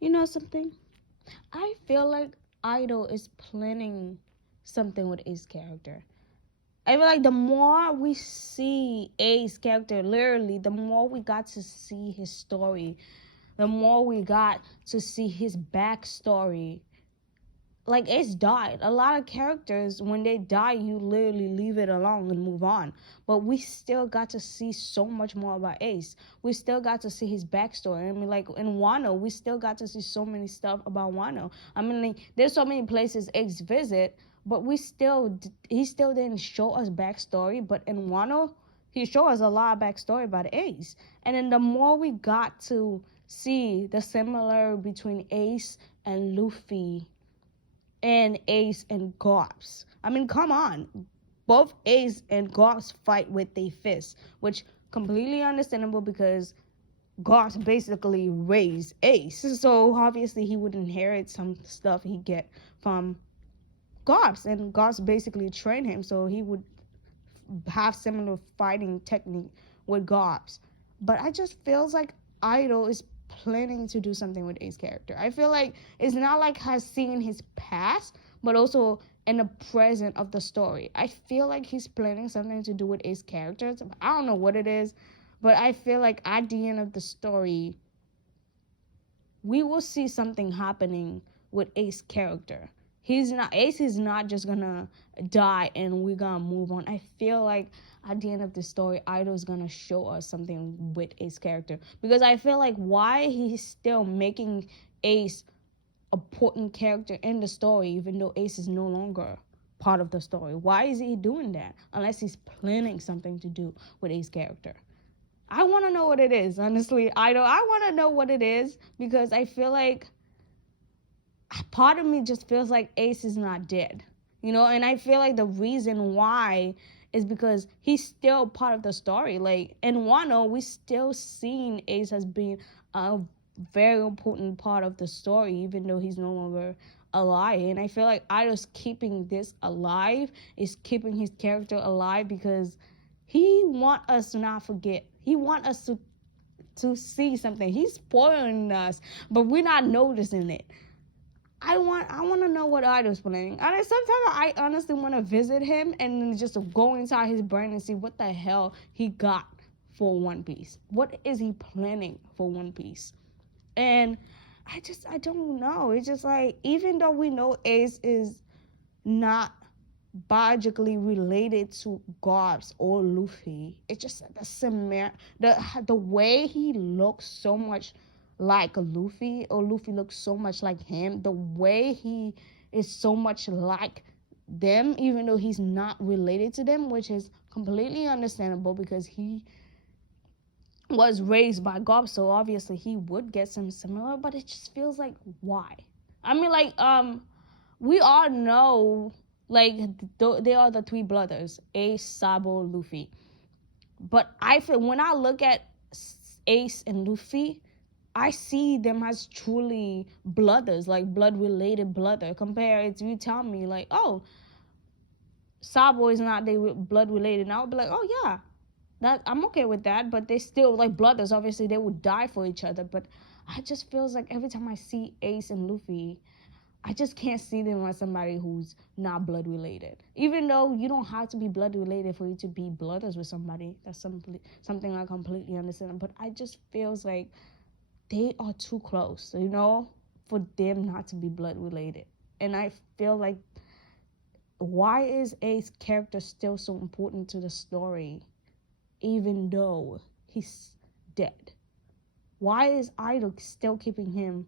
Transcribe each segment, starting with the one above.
You know something? I feel like Idol is planning something with Ace character. I feel like the more we see Ace character, literally, the more we got to see his story, the more we got to see his backstory. Like, Ace died. A lot of characters, when they die, you literally leave it alone and move on. But we still got to see so much more about Ace. We still got to see his backstory. I mean, like in Wano, we still got to see so many stuff about Wano. I mean, like, there's so many places Ace visit, but he still didn't show us backstory. But in Wano, he showed us a lot of backstory about Ace. And then the more we got to see the similar between Ace and Luffy and Ace and Garps. I mean, come on. Both Ace and Garps fight with their fists, which completely understandable because Garps basically raised Ace. So obviously he would inherit some stuff he get from Garps, and Garps basically trained him, so he would have similar fighting technique with Garps. But I just feels like Idol is planning to do something with Ace character. I feel like it's not like has seen his past, but also in the present of the story. I feel like he's planning something to do with Ace characters. I don't know what it is, but I feel like at the end of the story, we will see something happening with Ace character. Ace is not just gonna die and we're gonna move on. I feel like at the end of the story, Idol's gonna show us something with Ace character, because I feel like why he's still making Ace a important character in the story even though Ace is no longer part of the story. Why is he doing that unless he's planning something to do with Ace character? I want to know what it is, honestly. I want to know what it is, because I feel like part of me just feels like Ace is not dead. And I feel like the reason why is because he's still part of the story. Like in Wano, we still seen Ace as being a very important part of the story, even though he's no longer alive. And I feel like Ido's keeping this alive, is keeping his character alive, because he want us to not forget. He want us to see something. He's spoiling us, but we're not noticing it. I want to know what Idol's planning. And sometimes I honestly want to visit him and just go inside his brain and see what the hell he got for One Piece. What is he planning for One Piece? And I don't know. It's just like, even though we know Ace is not biologically related to Garps or Luffy, it's just the way he looks so much like Luffy, or Luffy looks so much like him. The way he is so much like them, even though he's not related to them, which is completely understandable because he was raised by Garp, so obviously he would get some similar. But it just feels like, why? I mean, like, we all know, like, they are the three brothers, Ace, Sabo, Luffy. But I feel, when I look at Ace and Luffy, I see them as truly brothers, like blood related brother. Compare it, you tell me like, oh, Sabo is not they blood related, and I would be like, oh yeah, that I'm okay with that. But they still like brothers. Obviously, they would die for each other. But I just feels like every time I see Ace and Luffy, I just can't see them as somebody who's not blood related. Even though you don't have to be blood related for you to be brothers with somebody. That's something I completely understand. But I just feels like they are too close, for them not to be blood related. And I feel like, why is Ace character still so important to the story, even though he's dead? Why is Idol still keeping him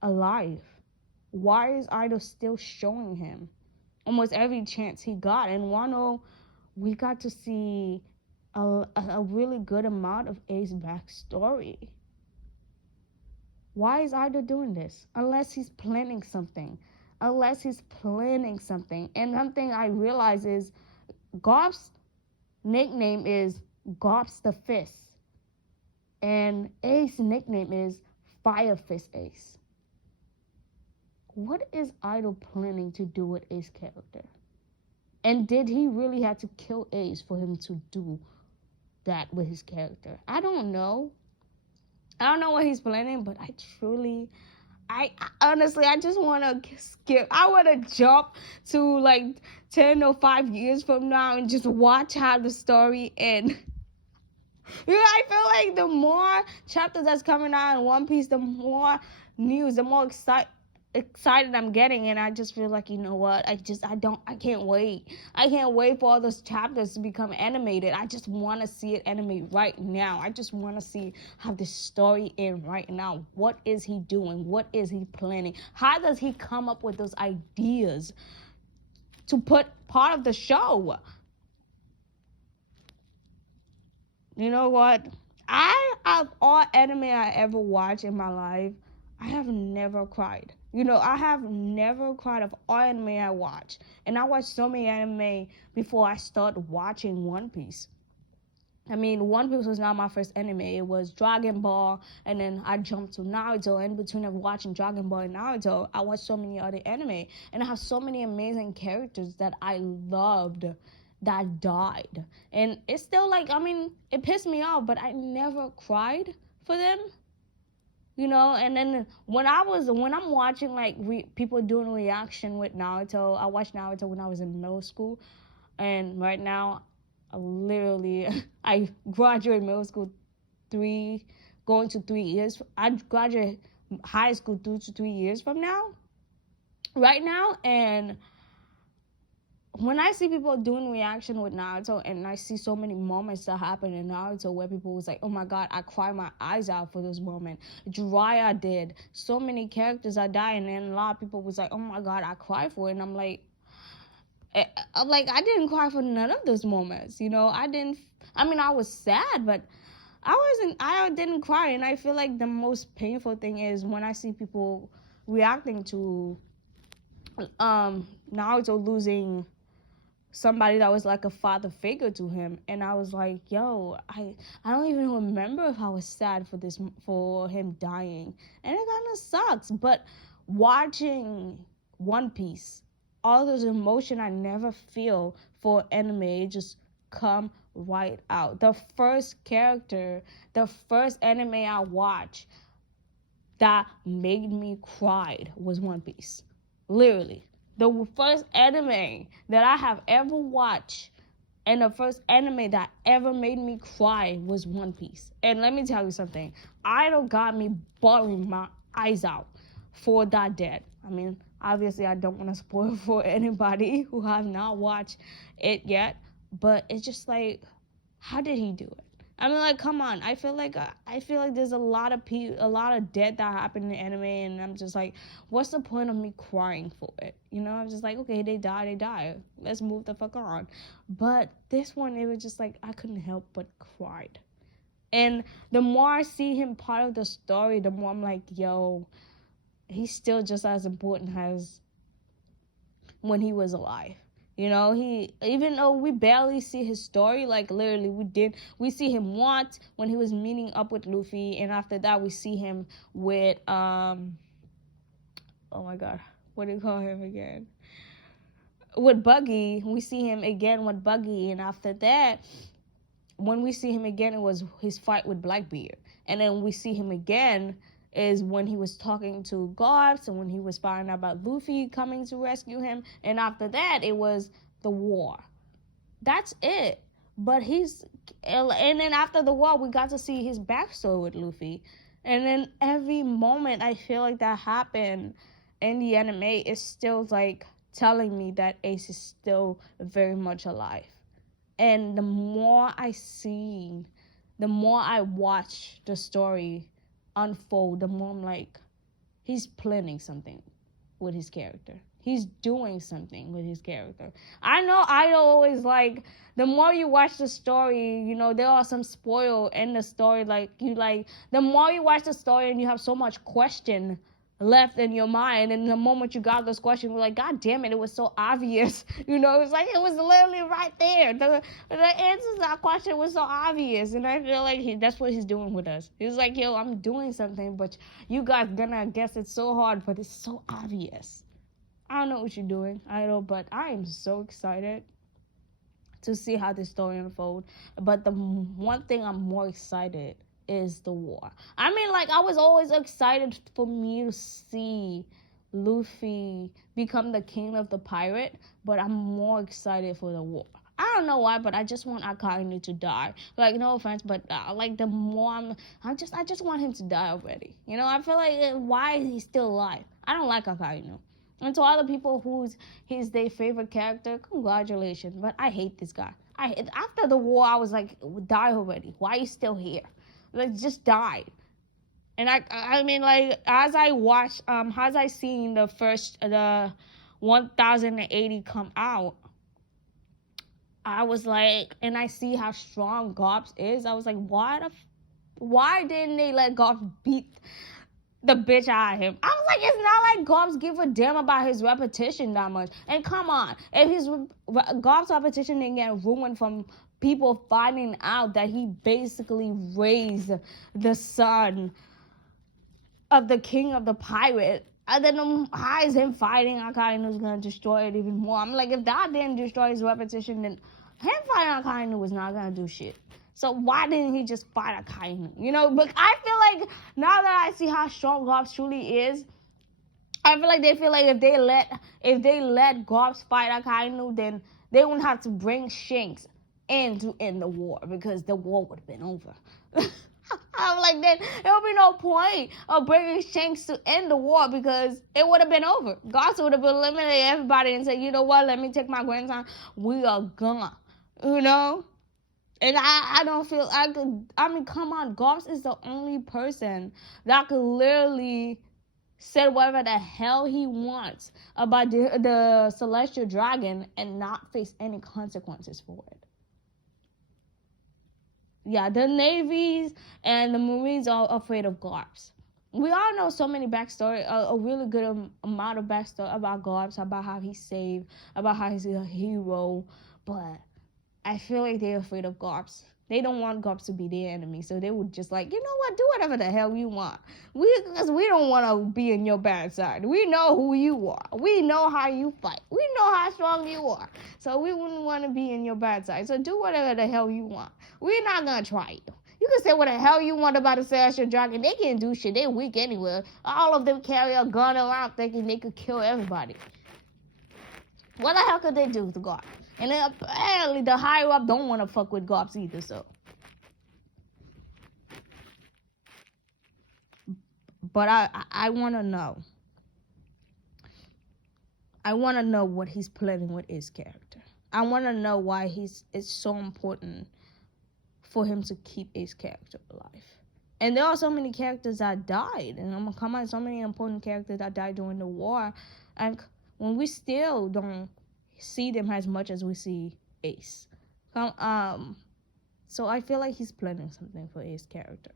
alive? Why is Idol still showing him almost every chance he got? And Wano, we got to see a really good amount of Ace backstory. Why is Idol doing this? Unless he's planning something. And something I realize is Garp's nickname is Garp's the Fist. And Ace's nickname is Fire Fist Ace. What is Idol planning to do with Ace's character? And did he really have to kill Ace for him to do that with his character? I don't know. I don't know what he's planning, but Honestly, I just want to skip. I want to jump to like 10 or 5 years from now and just watch how the story ends. I feel like the more chapters that's coming out in One Piece, the more news, the more excited I'm getting, and I just feel like, you know what, I can't wait. I can't wait for all those chapters to become animated. I just want to see it animated right now. I just want to see how this story ends right now. What is he doing? What is he planning? How does he come up with those ideas to put part of the show? You know what? Of all anime I ever watched in my life, I have never cried. I have never cried of all anime I watch. And I watched so many anime before I started watching One Piece. I mean, One Piece was not my first anime. It was Dragon Ball, and then I jumped to Naruto. In between of watching Dragon Ball and Naruto, I watched so many other anime, and I have so many amazing characters that I loved that died. And it's still like, I mean, it pissed me off, but I never cried for them. And then when I'm watching like people doing reaction with Naruto, I watched Naruto when I was in middle school, and right now I graduated middle school going to 3 years. I graduate high school 2 to 3 years from now, right now, and when I see people doing reaction with Naruto, and I see so many moments that happen in Naruto where people was like, oh my god, I cried my eyes out for this moment. Jiraiya did. So many characters are dying, and a lot of people was like, oh my god, I cried for it. And I'm like, I didn't cry for none of those moments. I was sad, but I didn't cry. And I feel like the most painful thing is when I see people reacting to Naruto losing somebody that was like a father figure to him, and I was like, yo, I don't even remember if I was sad for him dying, and it kind of sucks. But watching One Piece, all those emotion I never feel for anime just come right out. The first anime I watched that made me cry was One Piece, literally. The first anime that I have ever watched and the first anime that ever made me cry was One Piece. And let me tell you something. Idol got me bawling my eyes out for that dead. I mean, obviously I don't want to spoil for anybody who have not watched it yet, but it's just like, how did he do it? I mean, like, come on. I feel like there's a lot of death that happened in anime, and I'm just like, what's the point of me crying for it? I'm just like, okay, they die. Let's move the fuck on. But this one, it was just like I couldn't help but cried. And the more I see him part of the story, the more I'm like, yo, he's still just as important as when he was alive. He, even though we barely see his story, like literally we see him once when he was meeting up with Luffy, and after that we see him with oh my god, what do you call him again? With Buggy. We see him again with Buggy, and after that, when we see him again, it was his fight with Blackbeard, and then we see him again is when he was talking to Garps and when he was finding out about Luffy coming to rescue him. And after that, it was the war. That's it. But and then after the war, we got to see his backstory with Luffy. And then every moment I feel like that happened in the anime is still like telling me that Ace is still very much alive. And the more I watch the story unfold, the more I'm like, he's planning something with his character. He's doing something with his character. I know I always like, the more you watch the story, there are some spoil in the story. The more you watch the story and you have so much question left in your mind, and the moment you got this question, you're like, god damn it was so obvious. It's like it was literally right there. The answer to that question was so obvious, and I feel like that's what he's doing with us. He's like, yo, I'm doing something, but you guys gonna guess it so hard, but it's so obvious. I don't know what you're doing, but I am so excited to see how this story unfolds. But the one thing I'm more excited is the war. I mean, like, I was always excited for me to see Luffy become the king of the pirate, but I'm more excited for the war. I don't know why, but I just want Akainu to die. Like, no offense, but like the more I just want him to die already. You know, I feel like why is he still alive? I don't like Akainu. And to all the people who's he's their favorite character, congratulations. But I hate this guy. After the war, I was like, die already. Why are you still here? Like, just die. And I mean, like, as I seen the 1080 come out, I was like, and I see how strong Gobs is. I was like, why didn't they let Gobs beat the bitch out of him? I was like, it's not like Gobs give a damn about his repetition that much. And come on, if his Gobs repetition didn't get ruined from people finding out that he basically raised the son of the king of the pirate, and then how is him fighting Akainu is gonna destroy it even more? I'm like, if that didn't destroy his repetition, then him fighting Akainu was not gonna do shit. So why didn't he just fight Akainu? You know, but I feel like now that I see how strong Gobs truly is, I feel like they feel like if they let Gobs fight Akainu, then they wouldn't have to bring Shanks in to end the war, because the war would have been over. I'm like, then there would be no point of bringing Shanks to end the war, because it would have been over. Gobs would have eliminated everybody and said, you know what, let me take my grandson. We are gone. You know? And I don't feel I mean, come on, Gobs is the only person that could literally say whatever the hell he wants about the Celestial Dragon and not face any consequences for it. Yeah, the navies and the marines are afraid of Gobs. We all know so many backstory, a really good amount of backstory about Gobs, about how he's saved, about how he's a hero, but I feel like they're afraid of Gobs. They don't want Gobs to be their enemy, so they would just like, you know what, do whatever the hell you want. Because we don't want to be in your bad side. We know who you are. We know how you fight. We know how strong you are. So we wouldn't want to be in your bad side. So do whatever the hell you want. We're not going to try you. You can say what the hell you want about the Celestial Dragon. They can't do shit. They're weak anyway. All of them carry a gun around thinking they could kill everybody. What the hell could they do to Gobs? And then apparently the higher up don't want to fuck with Gobs either, so. But I want to know. I want to know what he's planning with his character. I want to know why it's so important for him to keep his character alive. And there are so many characters that died. And I'm going to come on, so many important characters that died during the war. And when we still don't see them as much as we see Ace. So I feel like he's planning something for his character.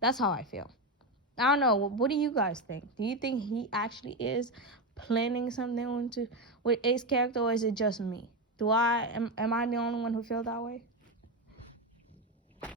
That's how I feel. I don't know. What do you guys think? Do you think he actually is planning something with Ace's character, or is it just me? Am I the only one who feels that way?